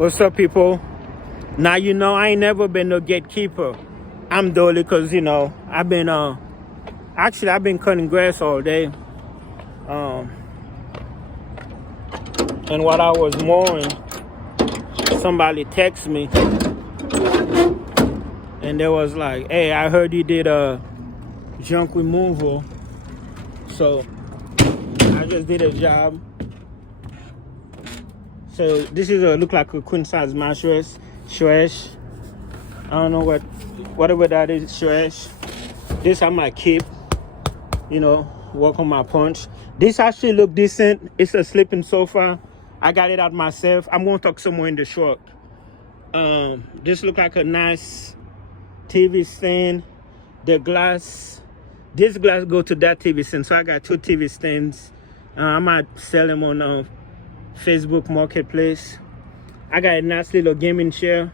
What's up, people? Now, I ain't never been no gatekeeper. I'm dolly because, I've been cutting grass all day. And while I was mowing, somebody texted me. And they was like, hey, I heard you did junk removal. So I just did a job. So this is look like a queen size mattress, trash. I don't know whatever that is, trash. This I might keep, work on my punch. This actually look decent. It's a sleeping sofa. I got it out myself. I'm gonna talk somewhere in the short. This look like a nice TV stand. The glass, this glass go to that TV stand. So I got 2 TV stands. I might sell them on Facebook Marketplace. I got a nice little gaming chair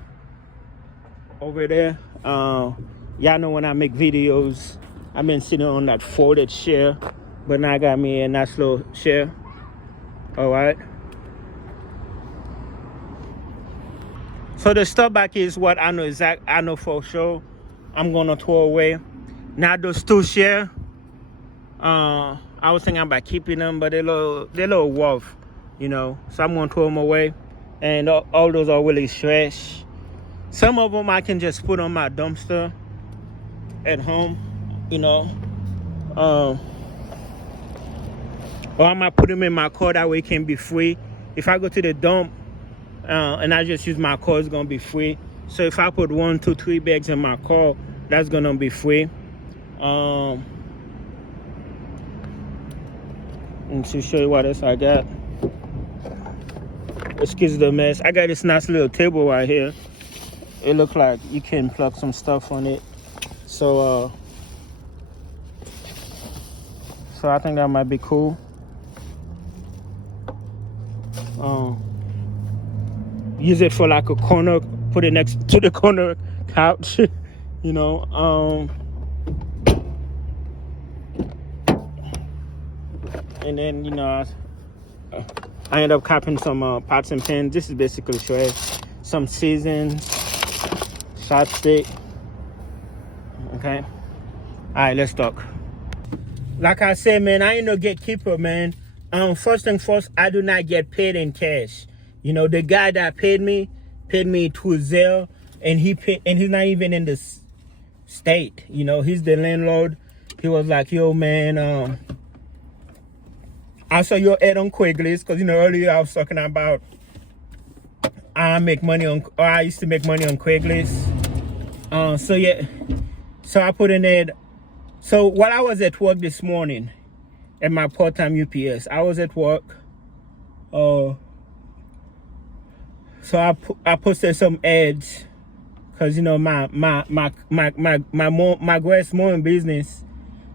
over there. Y'all know when I make videos, I've been sitting on that folded chair, but now I got me a nice little chair. All right. So the stuff back is what I know for sure I'm gonna throw away. Now those 2 chairs, I was thinking about keeping them, but they're little rough, so I'm gonna throw them away. And all those are really trash. Some of them I can just put on my dumpster at home, or I might put them in my car, that way it can be free. If I go to the dump and I just use my car, it's gonna be free. So if I put 1, 2, 3 bags in my car, that's gonna be free. And to show you what else I got. Excuse the mess. I got this nice little table right here. It looks like you can plug some stuff on it. So I think that might be cool. Use it for like a corner, put it next to the corner couch, and then, I end up copping some pots and pans. This is basically trash. Some seasons, shot stick. Okay. All right, let's talk. Like I said, man, I ain't no gatekeeper, man. First thing first, I do not get paid in cash. The guy that paid me through Zelle, and he's not even in the state. He's the landlord. He was like, yo, man, I saw your ad on Craigslist, because earlier I was talking about I used to make money on Craigslist. So I put an ad. So while I was at work this morning at my part-time UPS, I was at work. So I posted some ads, because my grass mowing business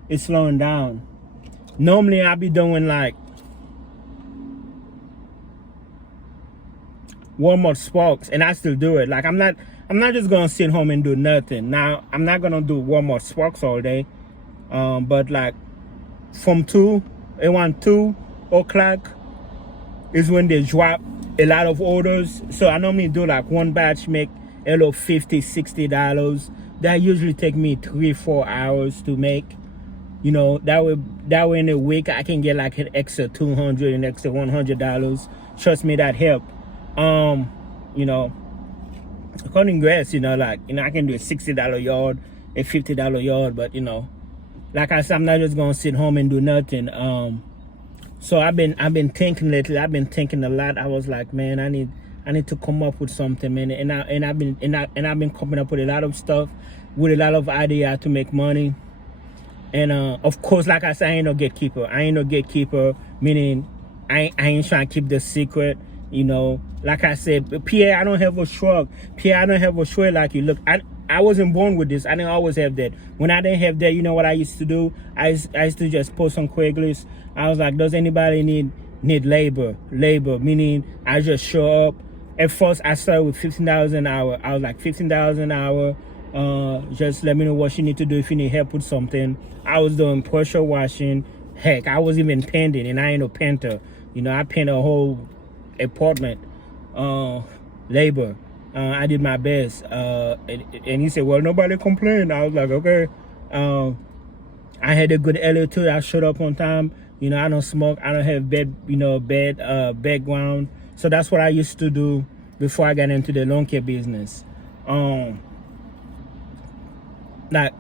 is slowing down. Normally I'll be doing like Walmart Sparks, and I still do it. Like I'm not just gonna sit home and do nothing. Now I'm not gonna do Walmart Sparks all day, but like from 2 o'clock is when they drop a lot of orders. So I normally do like one batch, make a little $50, $60. That usually take me 3-4 hours to make. That way in a week I can get like an extra $200, an extra $100. Trust me, that help. Cutting grass, I can do a $60 yard, a $50 yard, but like I said, I'm not just gonna sit home and do nothing. So I've been thinking lately. I've been thinking a lot. I was like, man, I need to come up with something, man. And I've been coming up with a lot of stuff, with a lot of idea to make money. And of course, like I said, I ain't no gatekeeper. Meaning I ain't trying to keep the secret. Like I said, Pierre, I don't have a shrug. Pierre, I don't have a shrug like you. Look, I wasn't born with this. I didn't always have that. When I didn't have that, you know what I used to do? I used to just post on Craigslist. I was like, does anybody need labor? Labor, meaning I just show up. At first, I started with $15 an hour. I was like, $15 an hour. Just let me know what you need to do if you need help with something. I was doing pressure washing. Heck, I was even painting, and I ain't no painter. I paint a whole apartment. labor. I did my best. And he said, well, nobody complained. I was like, okay. I had a good attitude. I showed up on time. You know, I don't smoke. I don't have bad background. So that's what I used to do before I got into the lawn care business. Like,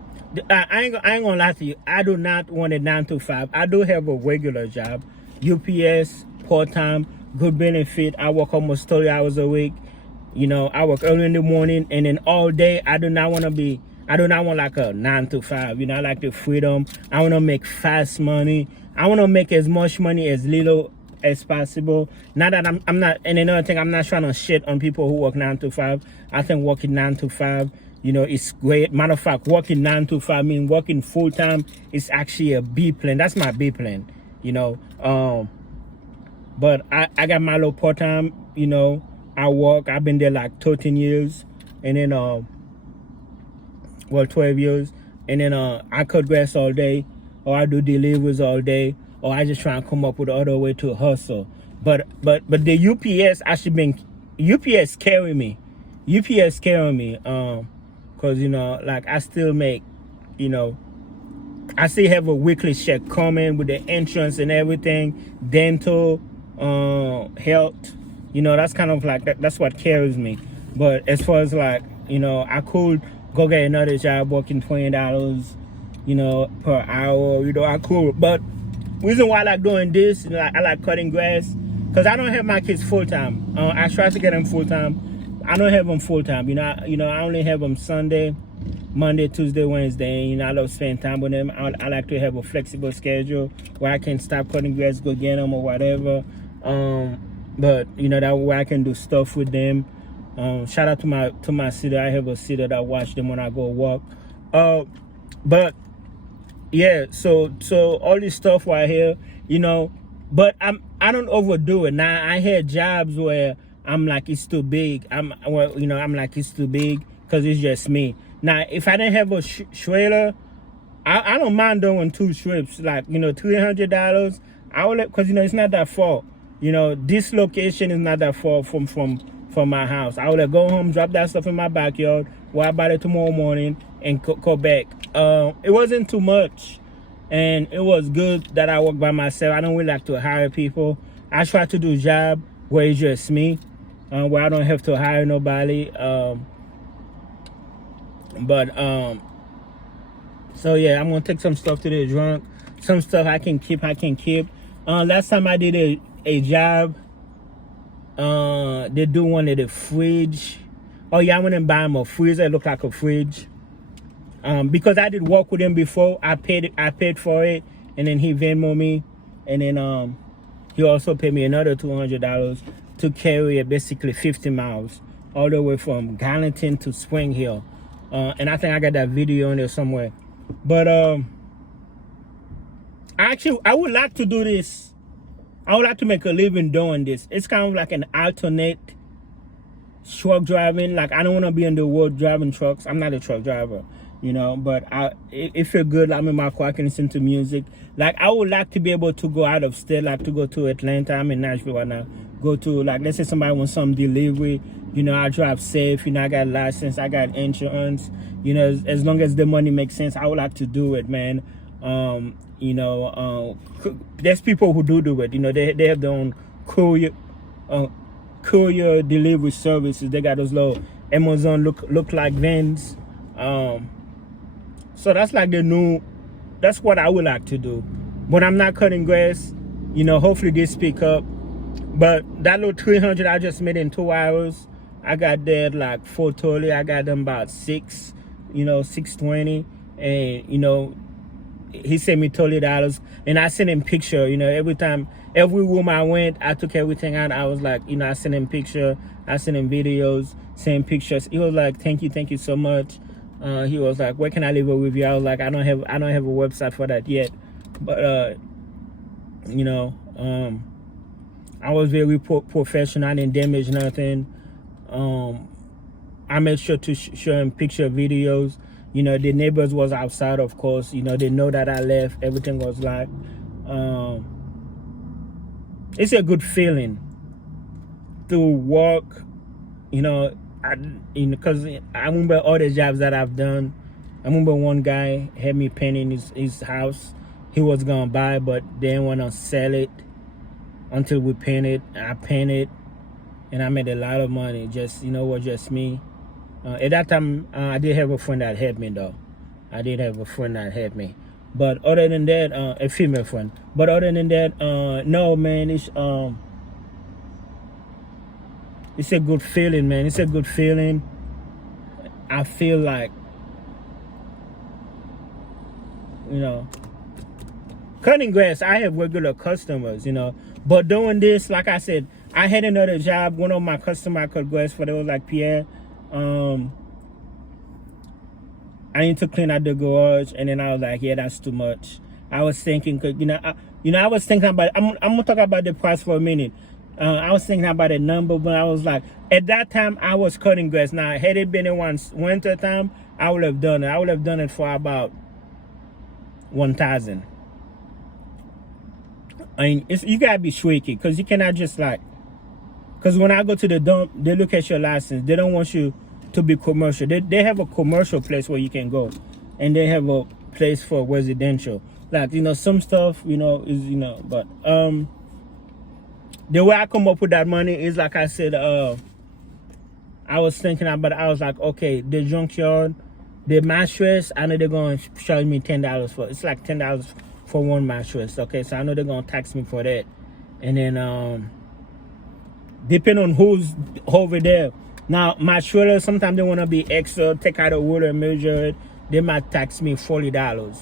I ain't gonna lie to you. I do not want a 9 to 5. I do have a regular job, UPS, part-time, good benefit. I work almost 30 hours a week. You know, I work early in the morning and then all day. I do not want like a 9 to 5. You know, I like the freedom. I want to make fast money. I want to make as much money as little as possible. Not that I'm not, and another thing, I'm not trying to shit on people who work 9 to 5. I think working 9 to 5, you know, it's great. Matter of fact, working 9 to 5 means working full time is actually a B plan. That's my B plan, you know. But I got my little part time, you know. I work. I've been there like 13 years, and then 12 years, and then I cut grass all day, or I do deliveries all day, or I just try and come up with other way to hustle. But the UPS UPS carry me, cause you know, like I still make, you know, I still have a weekly check coming with the insurance and everything, dental, health. You know, that's kind of like that's what carries me. But as far as like, you know, I could go get another job working $20, you know, per hour. You know, I could. But reason why I like doing this, you know, I like cutting grass, because I don't have my kids full time. I try to get them full time. I don't have them full time. You know, I only have them Sunday, Monday, Tuesday, Wednesday. And, you know, I love spending time with them. I like to have a flexible schedule where I can stop cutting grass, go get them or whatever. But you know, that way I can do stuff with them. Shout out to my sitter. I have a sitter that watch them when I go walk. But yeah, so all this stuff right here, you know. But I don't overdo it. Now I had jobs where I'm like, it's too big. I'm like, it's too big because it's just me. Now if I didn't have a trailer, I don't mind doing 2 trips, like, you know, $300. I would, because you know it's not that far. You know, this location is not that far from my house. I would go home, drop that stuff in my backyard, walk about it tomorrow morning, and go back. It wasn't too much, and it was good that I work by myself. I don't really like to hire people. I try to do a job where it's just me, where I don't have to hire nobody. So yeah, I'm gonna take some stuff to the trunk. Some stuff I can keep. Last time I did a job, they do one at the fridge. Oh yeah, I went and buy him a freezer. It looked like a fridge. Because I did work with him before, I paid for it, and then he Venmo me, and then he also paid me another $200 to carry it, basically 50 miles, all the way from Gallatin to Spring Hill. And I think I got that video in there somewhere. But I would like to do this. I would like to make a living doing this. It's kind of like an alternate truck driving. Like, I don't want to be in the world driving trucks. I'm not a truck driver, you know, but it feels good. I'm in my car, I can listen to music. Like, I would like to be able to go out of state, like to go to Atlanta. I'm in Nashville right now. Go to, like, let's say somebody wants some delivery. You know, I drive safe. You know, I got license. I got insurance. You know, as long as the money makes sense, I would like to do it, man. You know, there's people who do it. You know, they have their own courier delivery services. They got those little Amazon look like vans. So that's like that's what I would like to do. But I'm not cutting grass. You know, hopefully this pick up. But that little 300 I just made in 2 hours, I got there like 4:30. I got them about 6:20, and you know, he sent me $30, and I sent him picture. You know, every room I went, I took everything out. I was like, you know, I sent him picture, I sent him videos, sent pictures. He was like, thank you so much. He was like, where can I leave a review? I was like, I don't have a website for that yet, but you know, I was very professional. I didn't damage nothing. I made sure to show him picture videos. You know, the neighbors was outside, of course. You know, they know that I left. Everything was like, it's a good feeling to walk you know, because I remember all the jobs that I've done. I remember one guy had me painting his house. He was gonna buy, but didn't want to sell it until we painted. I painted, and I made a lot of money. Just, you know what, just me. At that time, I did have a friend that helped me though. I did have a friend that helped me. But other than that, a female friend. But other than that, no, man, it's a good feeling, man. It's a good feeling. I feel like, you know, cutting grass, I have regular customers, you know. But doing this, like I said, I had another job. One of my customers I cut grass for, they was like, Pierre, I need to clean out the garage. And then I was like, yeah, that's too much. I was thinking, I was thinking about, I'm gonna talk about the price for a minute. I was thinking about a number, but I was like, at that time I was cutting grass. Now, had it been in winter time, I would have done it. I would have done it for about 1,000. I mean, you gotta be shaky, because you cannot just like, because when I go to the dump, they look at your license. They don't want you to be commercial. They have a commercial place where you can go, and they have a place for residential. Like, you know, some stuff, you know, is, you know, but the way I come up with that money is, like I said, I was thinking about it. I was like, okay, the junkyard, the mattress, I know they're going to charge me $10 for. It's like $10 for one mattress. Okay, so I know they're going to tax me for that. And then depending on who's over there. Now, my trailer, sometimes they want to be extra, take out a ruler and measure it. They might tax me $40.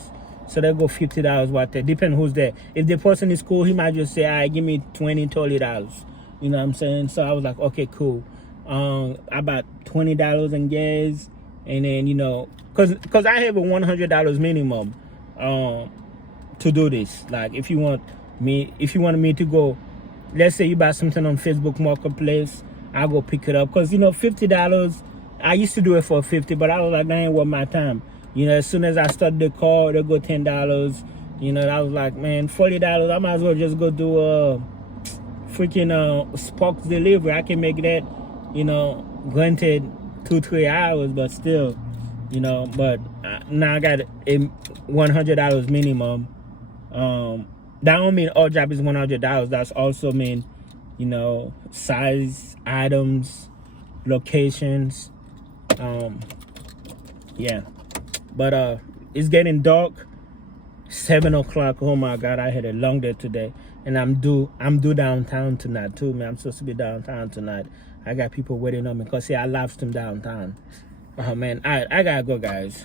So they go $50 what there, depending who's there. If the person is cool, he might just say, all right, give me $20, $30. You know what I'm saying? So I was like, okay, cool. About $20 in gas. And then, you know, cause I have a $100 minimum to do this. Like, if you wanted me to go, let's say you buy something on Facebook Marketplace, I'll go pick it up. Cause, you know, $50, I used to do it for $50, but I was like, that ain't worth my time. You know, as soon as I started the car, they go $10. You know, I was like, man, $40, I might as well just go do a freaking Sparks delivery. I can make that, you know, granted 2-3 hours, but still, you know. But now I got a $100 minimum. That don't mean all job is $100. That's also mean, you know, size, items, locations. Yeah. But it's getting dark. 7 o'clock. Oh my God, I had a long day today, and I'm due downtown tonight too, man. I'm supposed to be downtown tonight. I got people waiting on me because, see, I live stream downtown. Oh man, I gotta go, guys.